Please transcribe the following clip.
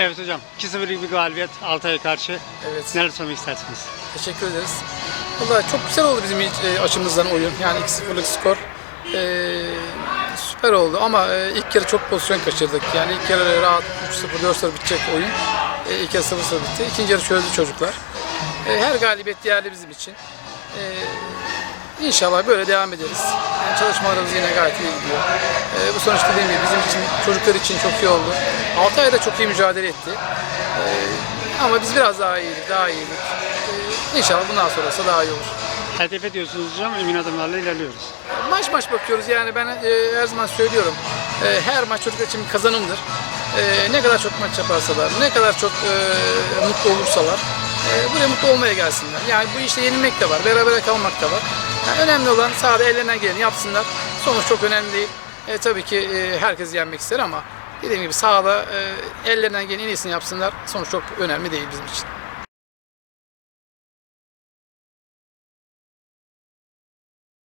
Evet hocam 2-0'lık bir galibiyet Altay'a karşı. Evet. Neler söylemek istersiniz? Teşekkür ederiz. Valla çok güzel oldu bizim e, açımızdan oyun. Yani 2-0'lık skor. E, süper oldu ama e, ilk yarı çok pozisyon kaçırdık. Yani ilk yarı rahat 3-0, 4-0 bitecek oyun. E, ilk yarı 0-0 bitti. İkinci yarı çözdü çocuklar. E, her galibiyet değerli bizim için. E, İnşallah böyle devam ederiz. Yani çalışmalarımız yine gayet iyi gidiyor. E, bu sonuç dediğim gibi bizim için, çocuklar için çok iyi oldu. Altay da çok iyi mücadele etti. E, ama biz biraz daha iyiydik, daha iyiydik. E, İnşallah bundan sonrası daha iyi olur. Hedef ediyorsunuz hocam emin adımlarla ilerliyoruz. Maç maç bakıyoruz yani ben e, her zaman söylüyorum. E, her maç çocuklar için bir kazanımdır. E, ne kadar çok maç yaparsalar, ne kadar çok e, mutlu olursalar e, buraya mutlu olmaya gelsinler. Yani bu işte yenilmek de var, beraber kalmak da var. Yani önemli olan sahada ellerinden geleni yapsınlar. Sonuç çok önemli değil. E, tabii ki e, herkes yenmek ister ama dediğim gibi sahada e, ellerinden gelen en iyisini yapsınlar. Sonuç çok önemli değil bizim için.